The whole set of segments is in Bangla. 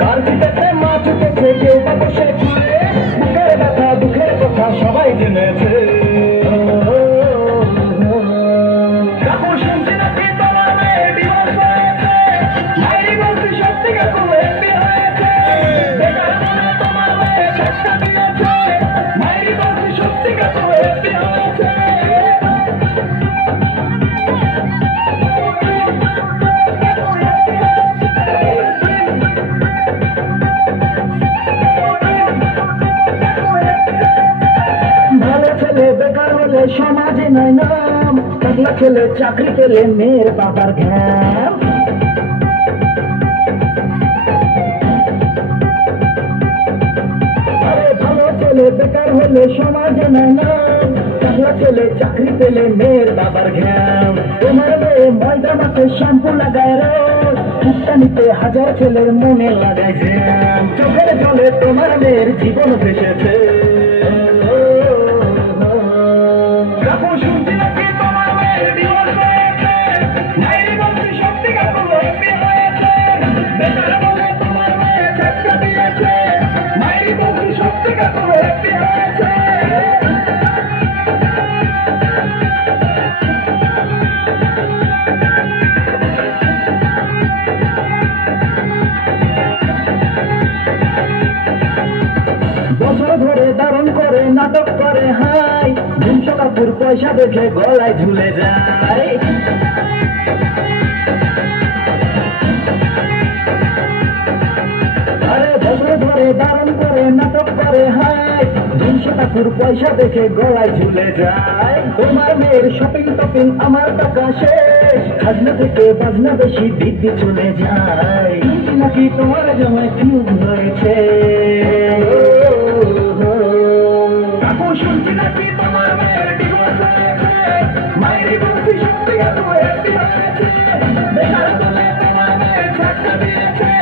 কার জিতেছে মা ছুটেছে কেউ বা বসে ঘুরে, বুকের ব্যথা দুঃখের কথা সবাই জেনেছে। কাকু শুনছি নাকি তোমার মেয়ে divorce হয়েছে, মাইরি বলছি সত্যি কাকু happy হয়েছে। বেকার বলে তোমার মেয়ে ধাক্কা দিয়েছে, মাইরি বলছি সত্যি কাকু happy হয়েছে। ভালো ছেলে বেকার হলে সমাজে নয় নাম, টাকলা ছেলে চাকরি পেলে মেয়ের বাবার ঘ্যাম। আরে ভালো ছেলে বেকার হলে সমাজে নয় নাম, টাকলা ছেলে চাকরি পেলে মেয়ের বাবার ঘ্যাম। তোমার মেয়ে ময়দা মাঠে শ্যাম্পু লাগায় রোজ, ফুটপানিতে হাজার ছেলের মনে লাগায় জ্যাম। চোখের জলে তোমার মেয়ের জীবন ভেসেছে। কাকু শুনছি নাকি তোমার মেয়ের divorce হয়েছে, মাইরি বলছি সত্যি কাকু happy হয়েছে। বেকার বলে তোমার মেয়ে ধাক্কা দিয়েছে, মাইরি বলছি সত্যি কাকু happy হয়েছে। বছর ধরে ধারণ করে নাটক করে হাই, দুশো কাপুর পয়সা দেখে গলায় ঝুলে যায়। আরে বছর ধরে ধারণ করে নাটক করে হাই, দুশো কাপুর পয়সা দেখে গলায় ঝুলে যায়। তোমার মেয়ের শপিং টপিং আমার টাকা শেষ, খাজনা থেকে বাজনা বেশি দিব্যি চলে যায়। নাকি তোমার জামাই ফিউজ হয়েছে। কাকু শুনছি নাকি তোমার মেয়ের divorce হয়েছে, মাইরি বলছি সত্যি কাকু happy হয়েছে। বেকার বলে তোমার মেয়ে ধাক্কা দিয়েছে,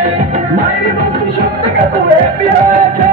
মাইরি বলছি সত্যি কাকু happy হয়েছে।